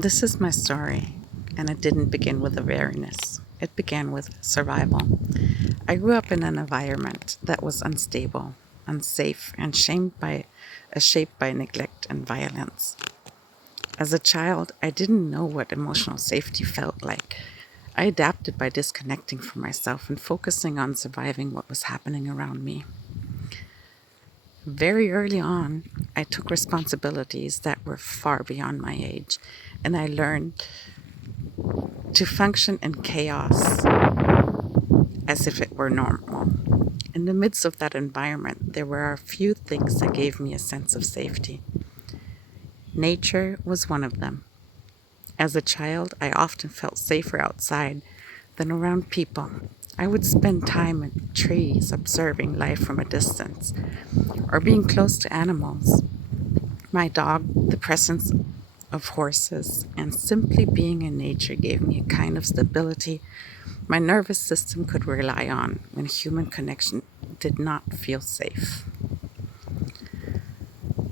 This is my story, and it didn't begin with awareness. It began with survival. I grew up in an environment that was unstable, unsafe, and shaped by neglect and violence. As a child, I didn't know what emotional safety felt like. I adapted by disconnecting from myself and focusing on surviving what was happening around me. Very early on, I took responsibilities that were far beyond my age, and I learned to function in chaos as if it were normal. In the midst of that environment, there were a few things that gave me a sense of safety. Nature was one of them. As a child, I often felt safer outside than around people. I would spend time in trees observing life from a distance or being close to animals. My dog, the presence of horses, and simply being in nature gave me a kind of stability my nervous system could rely on when human connection did not feel safe.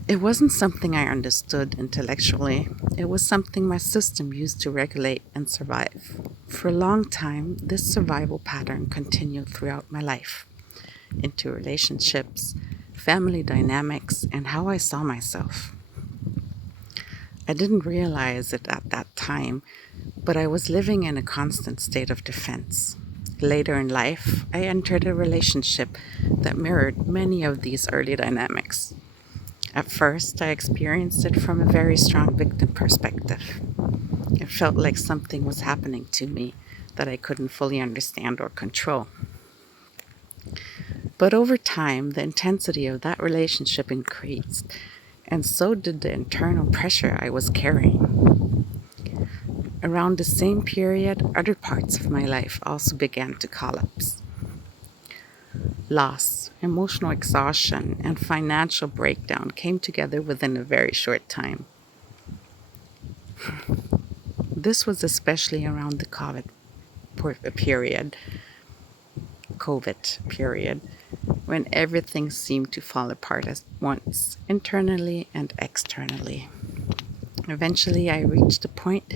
It wasn't something I understood intellectually. It was something my system used to regulate and survive. For a long time, this survival pattern continued throughout my life, into relationships, family dynamics, and how I saw myself. I didn't realize it at that time, but I was living in a constant state of defense. Later in life, I entered a relationship that mirrored many of these early dynamics. At first, I experienced it from a very strong victim perspective. It felt like something was happening to me that I couldn't fully understand or control. But over time, the intensity of that relationship increased, and so did the internal pressure I was carrying. Around the same period, other parts of my life also began to collapse. Loss, emotional exhaustion, and financial breakdown came together within a very short time. This was especially around the COVID period, when everything seemed to fall apart at once, internally and externally. Eventually, I reached a point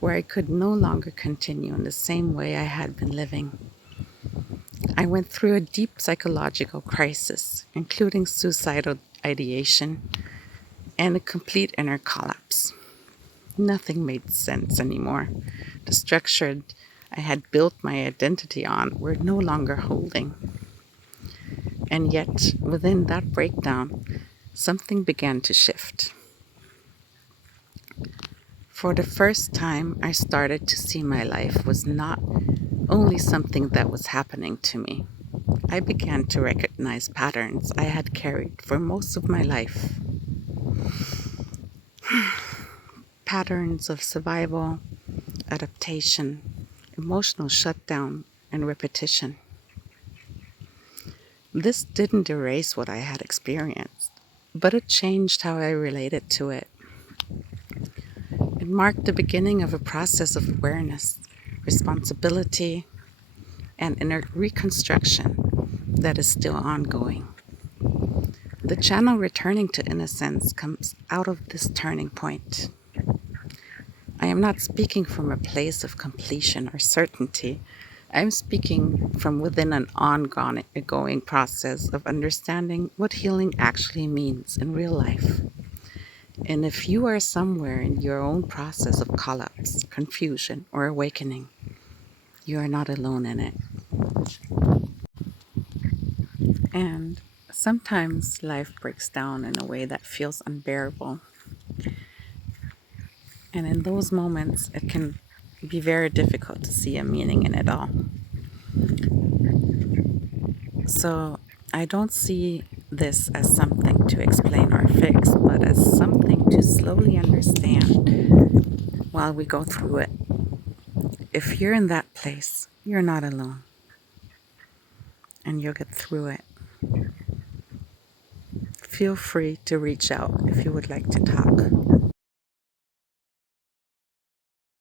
where I could no longer continue in the same way I had been living. I went through a deep psychological crisis, including suicidal ideation and a complete inner collapse. Nothing made sense anymore. The structure I had built my identity on were no longer holding. And yet, within that breakdown, something began to shift. For the first time, I started to see my life was not only something that was happening to me. I began to recognize patterns I had carried for most of my life. Patterns of survival, adaptation, emotional shutdown, and repetition. This didn't erase what I had experienced, but it changed how I related to it. It marked the beginning of a process of awareness, responsibility, and inner reconstruction that is still ongoing. The channel returning to innocence comes out of this turning point. I am not speaking from a place of completion or certainty. I am speaking from within an ongoing process of understanding what healing actually means in real life. And if you are somewhere in your own process of collapse, confusion, or awakening, you are not alone in it. And sometimes life breaks down in a way that feels unbearable. And in those moments, it can be very difficult to see a meaning in it all. So I don't see this as something to explain or fix, but as something to slowly understand while we go through it. If you're in that place, you're not alone, and you'll get through it. Feel free to reach out if you would like to talk.